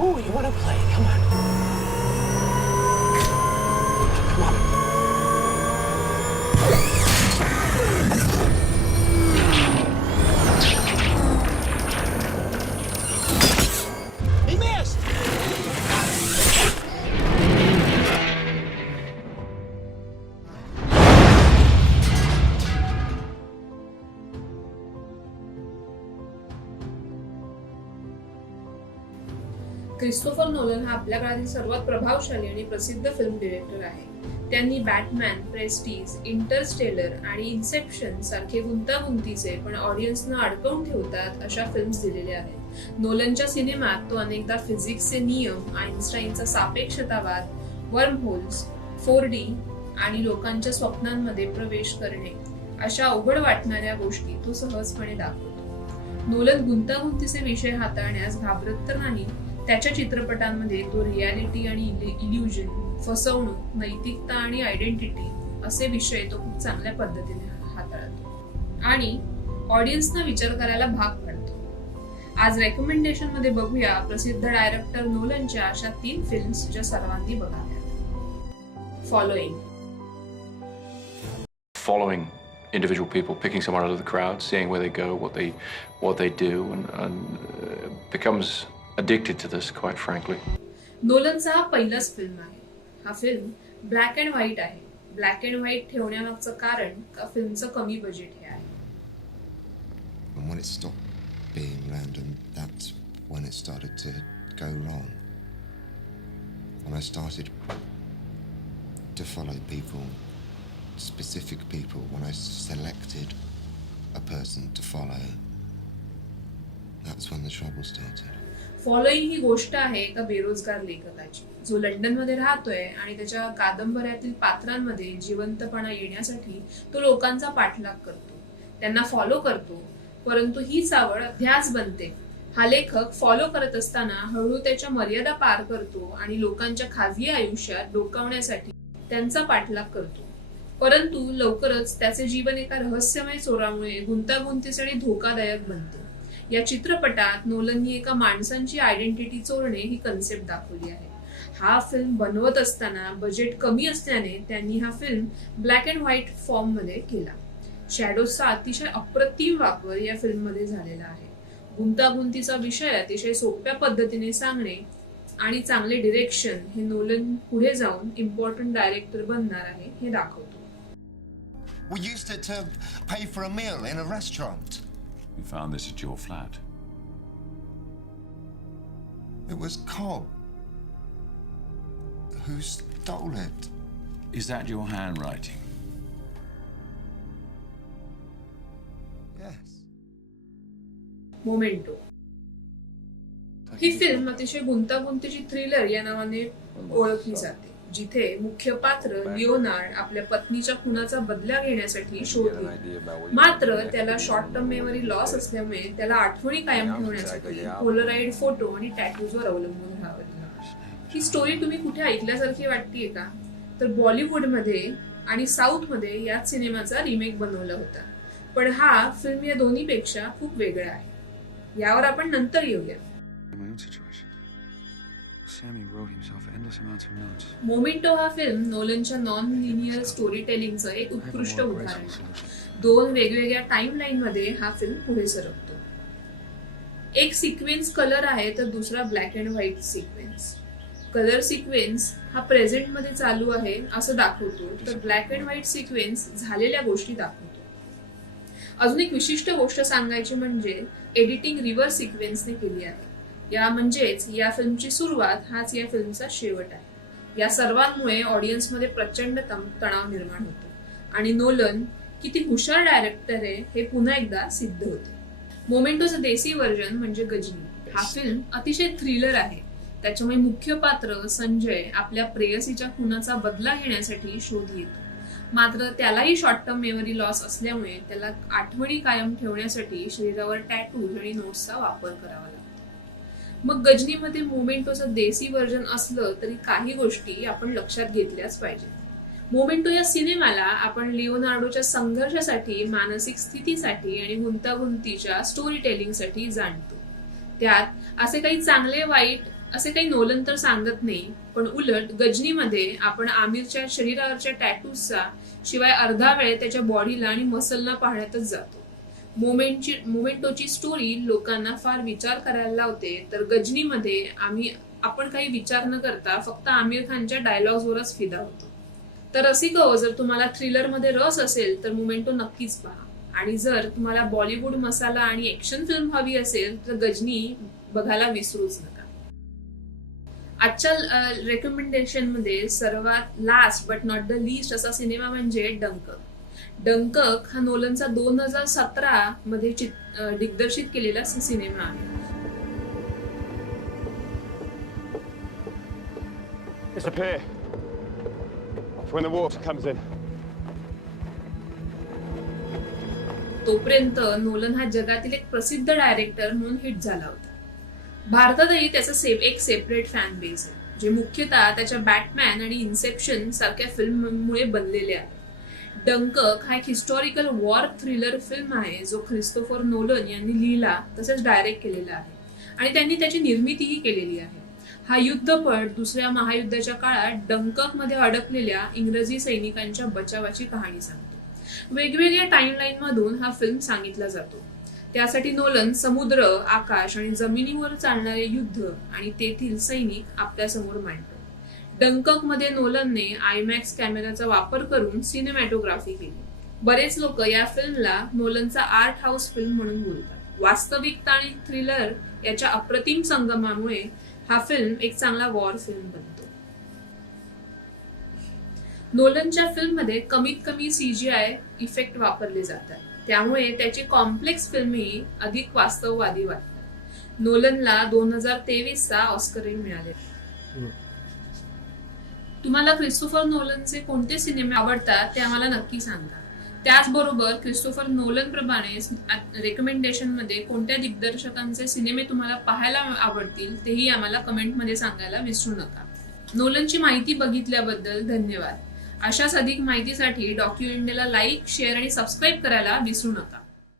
Ooh, you want to play? Come on. Christopher Nolan हा आपल्या काळातील सर्वात प्रभावशाली आणि प्रसिद्ध फिल्म डिरेक्टर आहे. त्यांनी बॅटमॅन प्रेस्टीज इंटरस्टेलर आणि इन्सेप्शन सारखे गुंतागुंतीचे पण ऑडियन्सना अडकवून ठेवतात अशा फिल्म्स दिलेल्या आहेत. नोलनच्या सिनेमात तो अनेकदा फिजिक्सचे नियम आईन्स्टाईनचा सापेक्षतावाद वर्म होल्स फोर डी आणि लोकांच्या स्वप्नांमध्ये प्रवेश करणे अशा अवघड वाटणाऱ्या गोष्टी तो सहजपणे दाखवतो. नोलन गुंतागुंतीचे विषय हाताळण्यास घाबरत तर नाही त्याच्या चित्रपटांमध्ये तो रियालिटी आणि इल्युजन फसवणूक नैतिकता आणि आयडेंटिटी असे विषय तो खूप चांगल्या पद्धतीने हाताळतो. आणि ऑडियन्सना विचार करायला भाग पाडतो. आज रेकमेंडेशनमध्ये बघूया प्रसिद्ध डायरेक्टर नोलनच्या अशा तीन फिल्म्स ज्या सर्वांनी बघाव्यात. Following following individual people, picking someone out of the crowd, seeing where they go, what they what they do, and, and uh, becomes addicted to this, quite frankly. नोलनचा हा पहिलाच फिल्म आहे हा film black and white आहे black and white ठेवण्यामागचं कारण का फिल्मचं कमी बजेट हे आहे And when it stopped being random, that's when it started to go wrong. When I started to follow people, specific people, when I selected a person to follow, that's when the trouble started. Following ही गोष्ट आहे एका बेरोजगार लेखकाची? जो लंडनमध्ये राहतोय आणि त्याच्या कादंबऱ्यातील पात्रांमध्ये जिवंतपणा येण्यासाठी तो लोकांचा पाठलाग करतो. त्यांना फॉलो करतो. परंतु ही चावळ ध्यास बनते. हा लेखक फॉलो करत असताना हळूहळू त्याच्या मर्यादा पार करतो आणि लोकांच्या खाजगी आयुष्यात डोकावण्यासाठी त्यांचा पाठलाग करतो. परंतु लवकरच त्याचे जीवन एका रहस्यमय चोरामुळे गुंतागुंतीसाठी धोकादायक बनते. या चित्रपटात नोलननी एका माणसांची आयडेंटिटी चोरणे ही कन्सेप्ट दाखवली आहे. हा फिल्म बनवत असताना बजेट कमी असल्याने त्यांनी हा फिल्म ब्लॅक अँड व्हाईट फॉर्ममध्ये केला. शॅडोजचा अतिशय अप्रतिम वापर या फिल्ममध्ये झालेला आहे. गुंतागुंतीचा विषय अतिशय सोप्या पद्धतीने सांगणे आणि चांगले डिरेक्शन हे नोलन पुढे जाऊन इम्पॉर्टंट डायरेक्टर बनणार आहे हे दाखवतो. We used it to pay for a meal in a restaurant. You found this at your flat. It was Cobb who stole it. Is that your handwriting? Yes. Memento he film अतिशय गुंतागुंतीची thriller या नावाने ओळखली जाते जिथे मुख्य पात्र Leonard आपल्या पत्नीच्या खुनाचा बदला घेण्यासाठी शोध घेतो. मात्र त्याला शॉर्ट टर्म मेमरी लॉस असल्यामुळे त्याला आठवणी कायम ठेवण्यासाठी पोलराईड फोटो आणि टॅटूजवर अवलंबून राहावं. ही स्टोरी तुम्ही कुठे ऐकल्यासारखी वाटतीये का? तर बॉलिवूडमध्ये आणि साऊथमध्ये याच सिनेमाचा रिमेक बनवला होता. पण हा फिल्म या दोन्हीपेक्षा खूप वेगळा आहे. यावर आपण नंतर येऊया. मोमिंटो हा फिल्म नोलनच्या नॉन लिनियर स्टोरी टेलिंगचं एक उत्कृष्ट उदाहरण आहे. दोन वेगवेगळ्या टाइम लाईन मध्ये हा फिल्म पुढे सरकतो. एक सिक्वेन्स कलर आहे तर दुसरा black and white sequence colour sequence हा प्रेझेंटमध्ये चालू आहे असं दाखवतो. तर ब्लॅक अँड व्हाईट सिक्वेन्स झालेल्या गोष्टी दाखवतो. अजून एक विशिष्ट गोष्ट सांगायची म्हणजे एडिटिंग रिव्हर्स सिक्वेन्सने केली आहे. या म्हणजेच या फिल्मची सुरुवात हाच या फिल्मचा शेवट आहे. या सर्वांमुळे ऑडियन्समध्ये प्रचंड तम- तणाव निर्माण होतो. आणि नोलन किती हुशार डायरेक्टर आहे हे पुन्हा एकदा सिद्ध होते. मोमेंटोचं देसी व्हर्जन म्हणजे गजनी. हा फिल्म अतिशय थ्रिलर आहे. त्याच्यामुळे मुख्य पात्र संजय आपल्या प्रेयसीच्या खुनाचा बदला घेण्यासाठी शोध येतो मात्र त्यालाही शॉर्ट टर्म मेमरी लॉस असल्यामुळे त्याला आठवणी कायम ठेवण्यासाठी शरीरावर टॅटूज आणि नोट्सचा वापर करावा लागतो. मग गजनीमध्ये मोमेंटोचं देसी व्हर्जन असलं तरी काही गोष्टी आपण लक्षात घेतल्याच पाहिजेत. मोमेंटो या सिनेमाला आपण लिओनार्डोच्या संघर्षासाठी मानसिक स्थितीसाठी आणि गुंतागुंतीच्या स्टोरी टेलिंगसाठी जाणतो. त्यात असे काही चांगले वाईट असे काही नोलन तर सांगत नाही पण उलट गजनीमध्ये आपण आमिरच्या शरीरावरच्या टॅटूजचा शिवाय अर्धा वेळ त्याच्या बॉडीला आणि मसलना पाहण्यातच जातो. मोमेंटची मोमेंटोची स्टोरी लोकांना फार विचार करायला लावते. तर गजनीमध्ये आम्ही आपण काही विचार न करता फक्त आमिर खानच्या डायलॉग्सवरच फिदा होतो. तर रसिक जर तुम्हाला थ्रिलरमध्ये रस असेल तर मोमेंटो नक्कीच पहा. आणि जर तुम्हाला बॉलिवूड मसाला आणि ऍक्शन फिल्म हवी असेल तर गजनी बघायला विसरूच नका. आजच्या रेकमेंडेशनमध्ये सर्वात last but not the list असा सिनेमा म्हणजे डंक. डंकक हा नोलनचा दोन हजार सतरा मध्ये दिग्दर्शित केलेला सिनेमा आहे. It's when the water comes in. तोपर्यंत नोलन हा जगातील एक प्रसिद्ध डायरेक्टर म्हणून हिट झाला होता. भारतातही त्याचा सेप एक सेपरेट फॅन बेस आहे जे मुख्यतः त्याच्या बॅटमॅन आणि इन्सेप्शन सारख्या फिल्ममुळे बनलेले आहे. डंकक हा एक हिस्टॉरिकल वॉर थ्रिलर फिल्म आहे जो ख्रिस्तोफर नोलन यांनी लिहिला तसेच डायरेक्ट केलेला आहे. आणि त्यांनी त्याची निर्मितीही केलेली आहे. हा युद्धपट दुसऱ्या महायुद्धाच्या काळात डंककमध्ये अडकलेल्या इंग्रजी सैनिकांच्या बचावाची कहाणी सांगतो. वेगवेगळ्या टाइमलाईन मधून हा फिल्म सांगितला जातो. त्यासाठी नोलन समुद्र आकाश आणि जमिनीवर चालणारे युद्ध आणि तेथील सैनिक आपल्यासमोर मांडतो. डंककमध्ये नोलनने आयमॅक्स कॅमेराचा वापर करून सिनेमॅटोग्राफी केली. बरेच लोक या फिल्मला नोलनचा आर्ट हाऊस फिल्म म्हणून बोलतात. वास्तविकता आणि थ्रिलर याच्या अप्रतिम संगमामुळे हा फिल्म एक चांगला वॉर फिल्म बनतो. नोलनच्या फिल्ममध्ये कमीत कमी सीजीआय इफेक्ट वापरले जातात. त्यामुळे त्याची कॉम्प्लेक्स फिल्मही अधिक वास्तववादी वाटतात. नोलनला दोन हजार तेवीसचा ऑस्करही मिळाले तुम्हाला क्रिस्टोफर नोलनचे कोणते सिनेमे आवडतात ते आम्हाला नक्की सांगा. त्याचबरोबर क्रिस्टोफर नोलन प्रमाणे रेकमेंडेशनमध्ये कोणत्या दिग्दर्शकांचे सिनेमे तुम्हाला पाहायला आवडतील तेही आम्हाला कमेंटमध्ये सांगायला विसरू नका. नोलनची माहिती बघितल्याबद्दल धन्यवाद. अशाच अधिक माहितीसाठी डॉक्यू इंडियाला लाईक शेअर आणि सबस्क्राईब करायला विसरू नका.